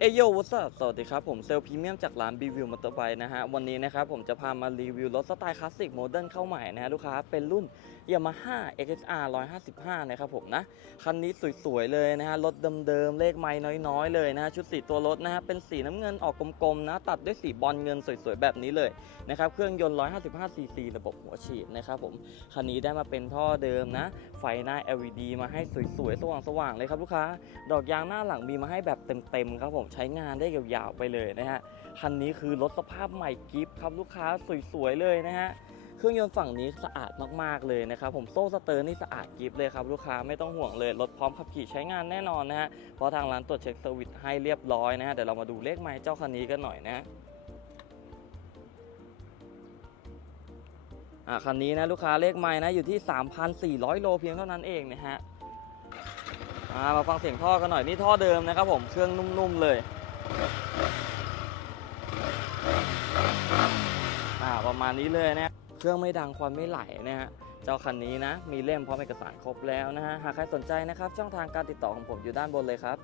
เอโยวัสสวัสดีครับ ผมเซลพรีเมียมจากร้านบีวิวมอเตอร์ไบค์นะฮะ วันนี้นะครับผมจะพามารีวิวรถสไตล์คลาสสิกโมเดิร์นเข้าใหม่นะฮะลูกค้า เป็นรุ่น Yamaha XSR 155 นะครับผมนะ คันนี้สวย ๆ เลยนะฮะ รถเดิม ๆ เลขไม้น้อย ๆ เลยนะฮะ ชุดสีตัวรถนะฮะ เป็นสีน้ำเงินออกกลม ๆ นะ ตัดด้วยสีบอลเงินสวย ๆ แบบนี้เลยนะครับ เครื่องยนต์ 155 cc ระบบหัวฉีดนะครับผม คันนี้ได้มาเป็นท่อเดิมนะ ไฟหน้า LED มาให้สวย ๆ สว่างๆเลยครับลูกค้า ดอกยางหน้าหลังมีมาให้แบบเต็มๆครับผมใช้งานได้ยาวๆไปเลยนะฮะคันนี้คือรถสภาพใหม่กิฟต์ครับลูกค้าสวยๆเลยนะฮะเครื่องยนต์ฝั่งนี้สะอาดมากๆเลยนะครับผมโซ่สเตอร์นี่สะอาดกิฟต์เลยครับลูกค้าไม่ต้องห่วงเลยรถพร้อมขับขี่ใช้งานแน่นอนนะฮะเพราะทางร้านตรวจเช็คเซอร์วิสให้เรียบร้อยนะฮะเดี๋ยวเรามาดูเลขไมล์เจ้าคันนี้กันหน่อยนะอะคันนี้นะลูกค้าเลขไมล์นะอยู่ที่ 3,400 โลเพียงเท่านั้นเองนะฮะ มาฟังเสียงท่อกันหน่อยนี่ท่อเดิมนะครับผมเครื่องนุ่มๆเลยอ่าประมาณนี้เลยนะเครื่องไม่ดังควันไม่ไหลนะฮะเจ้าคันนี้นะมีเล่มพร้อมเอกสารครบแล้วนะฮะหากใครสนใจนะครับช่องทางการติดต่อของผมอยู่ด้านบนเลยครับ